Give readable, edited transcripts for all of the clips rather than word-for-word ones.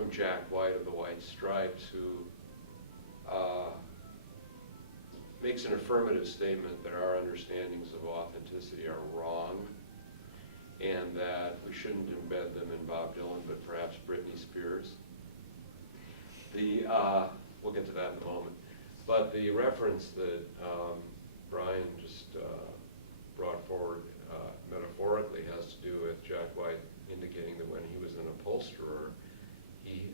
from Jack White of the White Stripes, who makes an affirmative statement that our understandings of authenticity are wrong, and that we shouldn't embed them in Bob Dylan, but perhaps Britney Spears. We'll get to that in a moment. But the reference that Brian just brought forward metaphorically has to do with Jack White indicating that when he was an upholsterer, he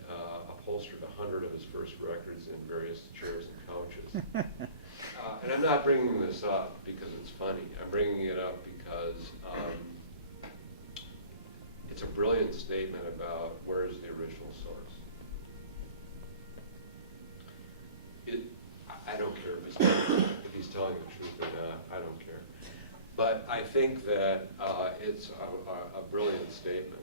upholstered 100 of his first records in various chairs and couches. And I'm not bringing this up because it's funny. I'm bringing it up because it's a brilliant statement about where is the original source. I don't care if he's telling the truth or not. I don't care. But I think that it's a brilliant statement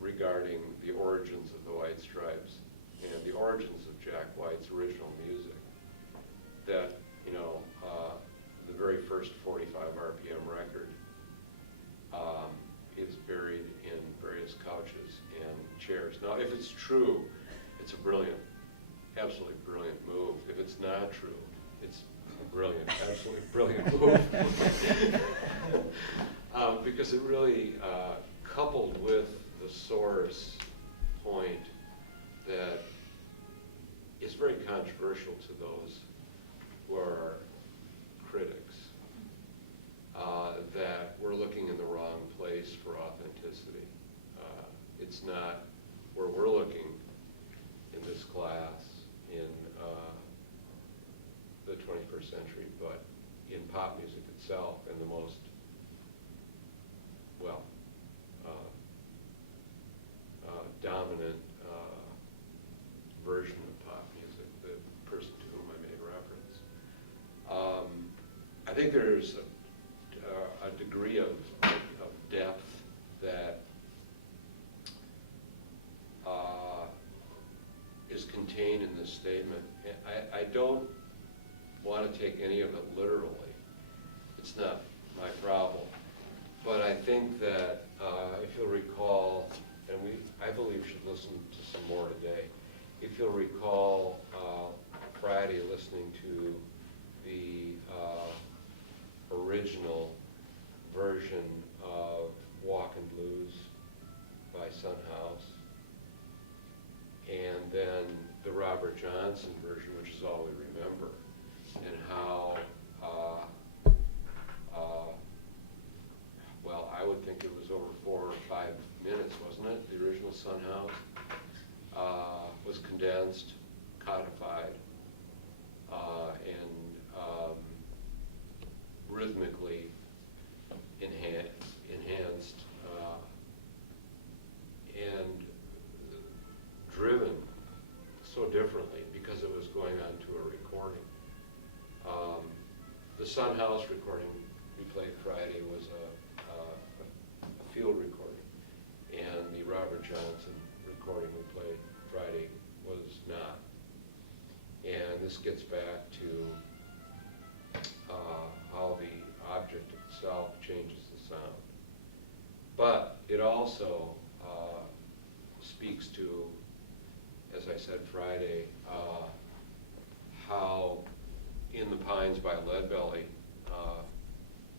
regarding the origins of the White Stripes and the origins of Jack White's original music. That, you know, the very first 45 RPM record is buried in various couches and chairs. Now, if it's true, it's a brilliant, absolutely brilliant move. If it's not true, it's a brilliant, absolutely brilliant move. Because it really, coupled with the source point that is very controversial to those who are critics, that we're looking in the wrong place for authenticity. It's not where we're looking in this class in the 21st century, but in pop music itself, and the most, well, dominant version of pop music, the person to whom I made reference. I think there's a degree of depth that is contained in this statement. I don't want to take any of it literally. It's not my problem. But I think that if you'll recall, and I believe should listen to some more today, if you'll recall Friday listening to the original version of Walkin' Blues by Son House, and then the Robert Johnson version, which is all we remember, and how, well, I would think it was over 4 or 5 minutes, wasn't it? The original Son House was condensed, codified, and rhythmically enhanced, and driven so differently because it was going on to a recording. The Son House recording we played Friday was a field recording, and the Robert Johnson recording we played Friday was not. And this gets back to how the object itself changes the sound. But it also speaks to, as I said Friday, how In the Pines by Leadbelly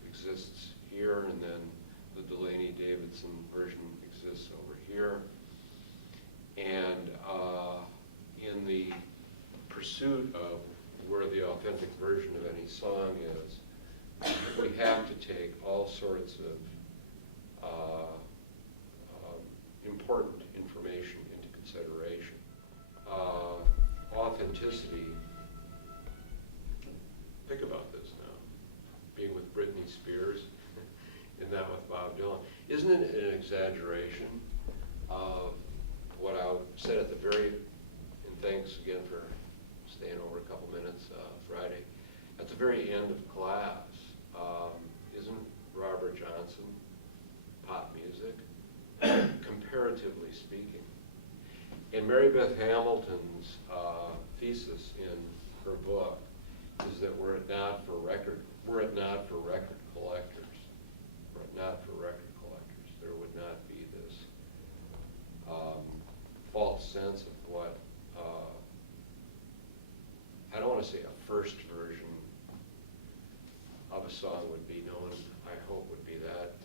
exists here, and then the Delaney-Davidson version exists over here. And in the pursuit of where the authentic version of any song is, we have to take all sorts of important information into consideration. Authenticity, think about this now, being with Britney Spears and not with Bob Dylan. Isn't it an exaggeration of what I said at the very, and thanks again for staying over a couple minutes Friday, at the very end of class, isn't Robert Johnson pop music, comparatively speaking? And Mary Beth Hamilton's thesis in her book is that were it not for record collectors, there would not be this sense of what, I don't want to say a first version of a song would be known, I hope would be that